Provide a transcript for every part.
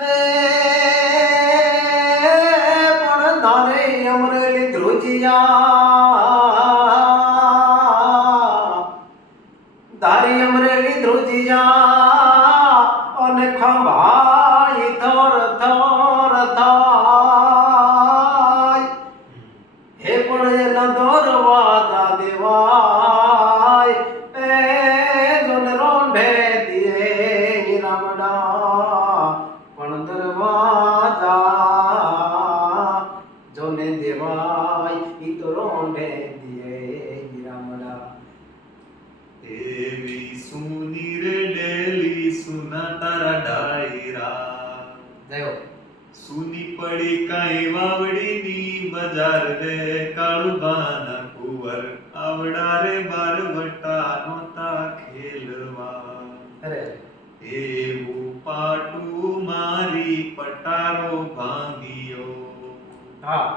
હે પણ ધારે અમરેલી ધ્રુજિયા ધારી અમરેલી ધ્રુજિયા અને ખંભાઈ થર થર થાય હે પણ એના દરવાજા દેવાય એ જોન રોંઢે દિયે રામડા પણ દરવાજા જોને દેવાય ઈ તો રોંઢે દિયે રામડા એવી સુની રે ડેલી સુના તારા ડાયરા દેવો સુની પડી કાંઈ વાવડીની બજાર રે કાળુબાના કુંવર આવડા રે બારવટા નોતા ખેલવા અરે એવું પાટું મારી પટારો ભાંગિયો હા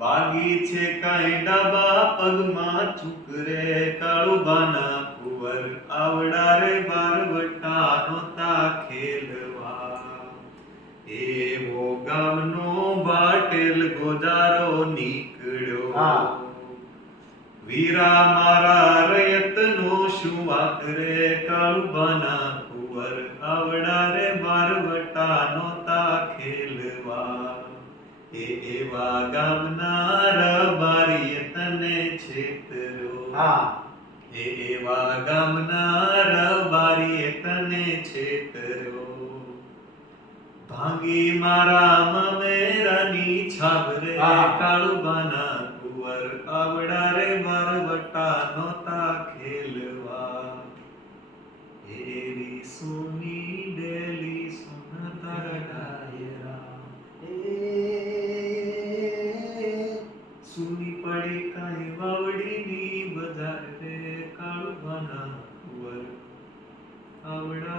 વાગી છે કાંઈ ડાબા પગમાં ચૂકરે કાળુબાના કુંવર આવડા રે બારવટા નોતા ખેલવા એવો ગામનો બાટેલ ગોજારો નીકળ્યો હા. વીરા મારા રયતનો શું વાક રે કાળુબાના કુંવર આવડા રે બારવટા નોતા ખેલવા એવા ગામના રબારીએ તને છેતરો હા એવા ગામના રબારીએ તને છેતરો ભાંગી મારા મમેરાની છાબ રે હા. કાળુબાના કુંવર આવડા રે બારવટા નોતા ખેલવા એવી સુની ડેલી સુના તારા ડાયરા સુની પડી કાંઈ વાવડીની બજાર રે કાળુબાના કુંવર આવડા